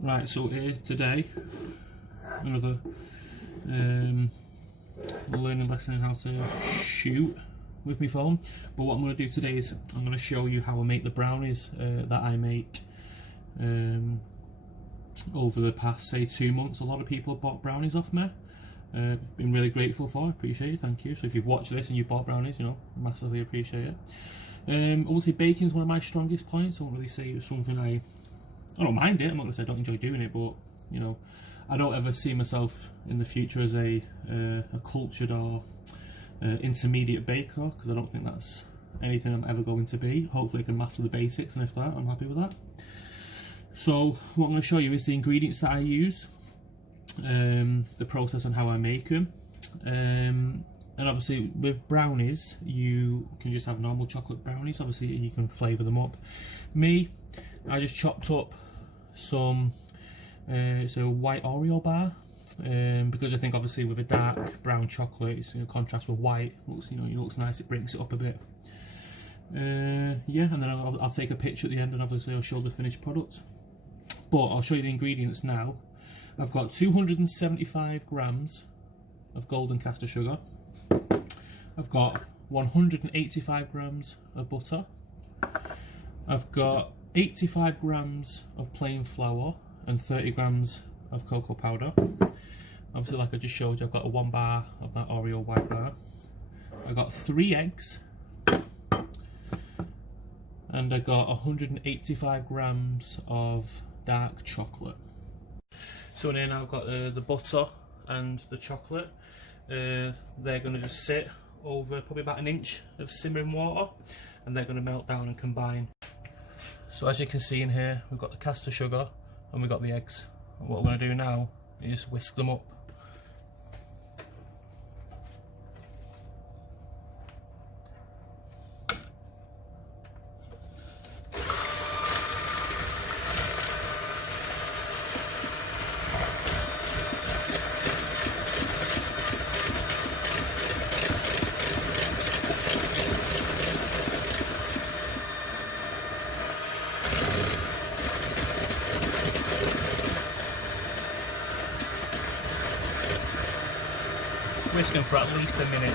Right, so here today, another learning lesson in how to shoot with my phone. But what I'm going to do today is I'm going to show you how I make the brownies that I make over the past, say, 2 months. A lot of people have bought brownies off me. Been really grateful for, appreciate it, thank you. So if you've watched this and you've bought brownies, you know, massively appreciate it. I won't say baking is one of my strongest points. I won't really say it's something I don't mind it. I'm not going to say I don't enjoy doing it, but you know, I don't ever see myself in the future as a cultured or intermediate baker, because I don't think that's anything I'm ever going to be. Hopefully I can master the basics, and if that, I'm happy with that. So what I'm going to show you is the ingredients that I use, the process and how I make them, and obviously with brownies you can just have normal chocolate brownies. Obviously you can flavour them up. I just chopped up some it's a white Oreo bar, because I think obviously with a dark brown chocolate, it's, you know, contrast with white, looks, you know, it looks nice, it brings it up a bit. Yeah, and then I'll take a picture at the end, and obviously I'll show the finished product. But I'll show you the ingredients now. I've got 275 grams of golden caster sugar. I've got 185 grams of butter. I've got 85 grams of plain flour and 30 grams of cocoa powder. Obviously, like I just showed you, I've got a 1 bar of that Oreo white bar. I got 3 eggs, and I got 185 grams of dark chocolate. So in here now I've got the butter and the chocolate. They're going to just sit over probably about 1 inch of simmering water, and they're going to melt down and combine. So as you can see in here, we've got the caster sugar and we've got the eggs. And what we're going to do now is whisk them up. Whisk them for at least a minute.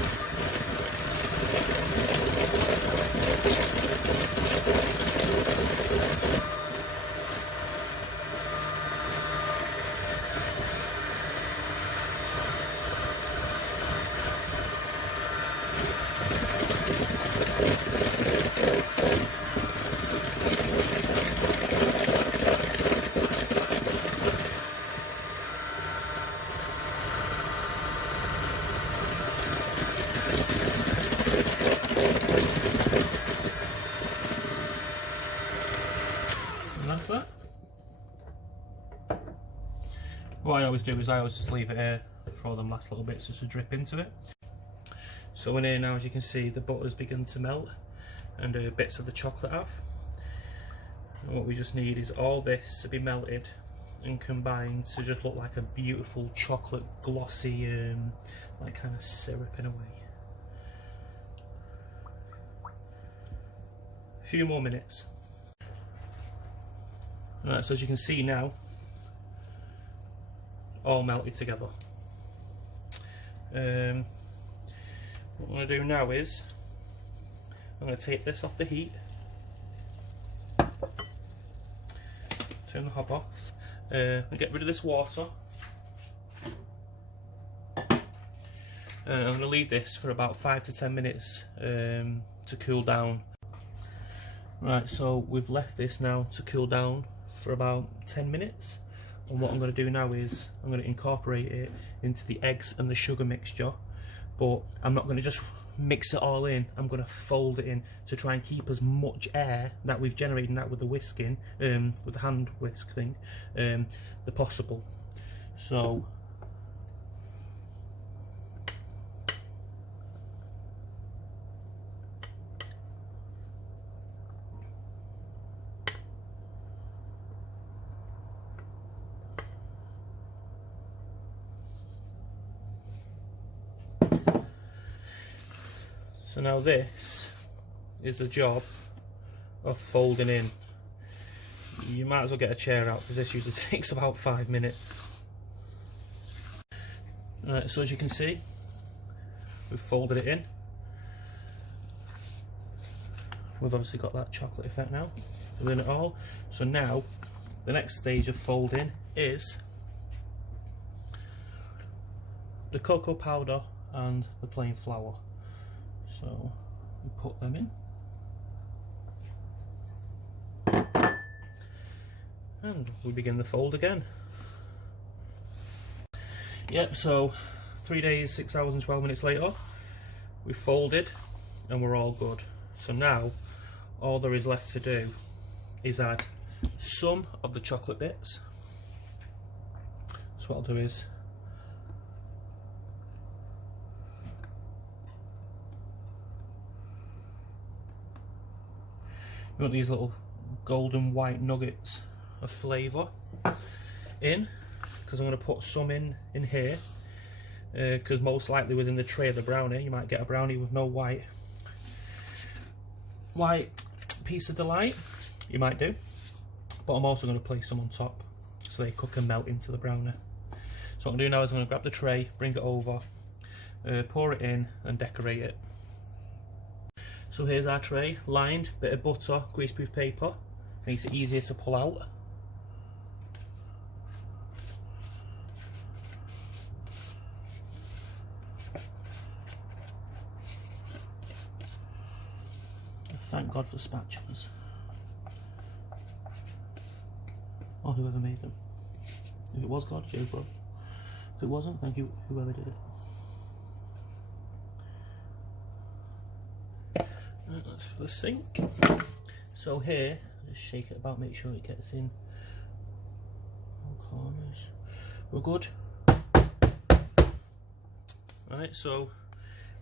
And that's that. What I always do is I always just leave it here for them last little bits just to drip into it. So in here now, as you can see, the butter's begun to melt and bits of the chocolate have. And what we just need is all this to be melted and combined to just look like a beautiful chocolate glossy like kind of syrup in a way. A few more minutes. Right, so as you can see now, all melted together. What I'm going to do now is I'm going to take this off the heat, turn the hob off, and get rid of this water. I'm going to leave this for about 5 to 10 minutes to cool down. Right, so we've left this now to cool down for about 10 minutes, and what I'm going to do now is I'm going to incorporate it into the eggs and the sugar mixture, but I'm not going to just mix it all in. I'm going to fold it in to try and keep as much air that we've generated in that with the whisking, with the hand whisk thing, the possible. So So now this is the job of folding in. you might as well get a chair out because this usually takes about 5 minutes. Right, so as you can see, we've folded it in. We've obviously got that chocolate effect now within it all. So now the next stage of folding is the cocoa powder and the plain flour. So we put them in. And we begin the fold again. Yep, so 3 days, 6 hours and 12 minutes later, we've folded and we're all good. So now, all there is left to do is add some of the chocolate bits. So what I'll do is, we want these little golden white nuggets of flavour in, because I'm going to put some in here, because most likely within the tray of the brownie you might get a brownie with no white piece of delight. You might do, but I'm also going to place some on top so they cook and melt into the brownie. So what I'm going to do now is I'm going to grab the tray, bring it over, pour it in and decorate it. So here's our tray, lined, bit of butter, greaseproof paper, makes it easier to pull out. Thank God for spatulas. Or whoever made them. If it was God, cheers bro. If it wasn't, thank you whoever did it. Right, that's for the sink. So here, just shake it about, make sure it gets in all corners. We're good. Right, so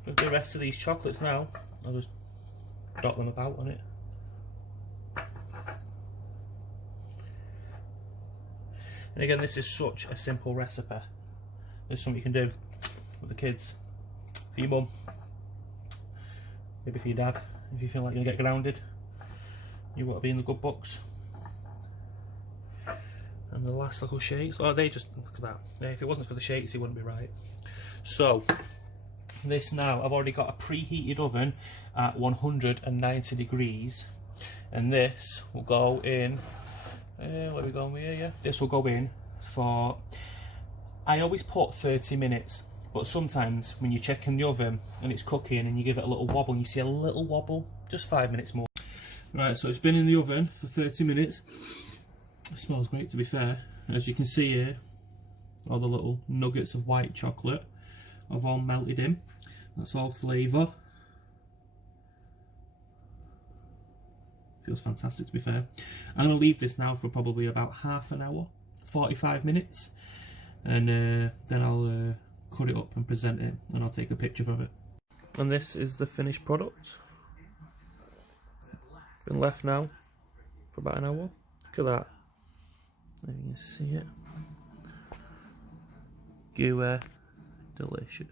with the rest of these chocolates now, I'll just dot them about on it. And again, this is such a simple recipe. There's something you can do with the kids, for your mum, maybe for your dad, if you feel like you're going to get grounded, you want to be in the good books. And the last little shakes, oh, they just, look at that. Yeah, if it wasn't for the shakes, it wouldn't be right. So this now, I've already got a preheated oven at 190 degrees, and this will go in, where are we going with here? Yeah, this will go in for, I always put 30 minutes, but sometimes when you're checking the oven and it's cooking and you give it a little wobble and you see a little wobble, just 5 minutes more. Right, so it's been in the oven for 30 minutes. It smells great, to be fair. And as you can see here, all the little nuggets of white chocolate have all melted in. That's all flavour. Feels fantastic, to be fair. I'm going to leave this now for probably about half an hour, 45 minutes, and then I'll cut it up and present it, and I'll take a picture of it. And this is the finished product. Been left now for about an hour. Look at that. There you can see it. Gooey, delicious.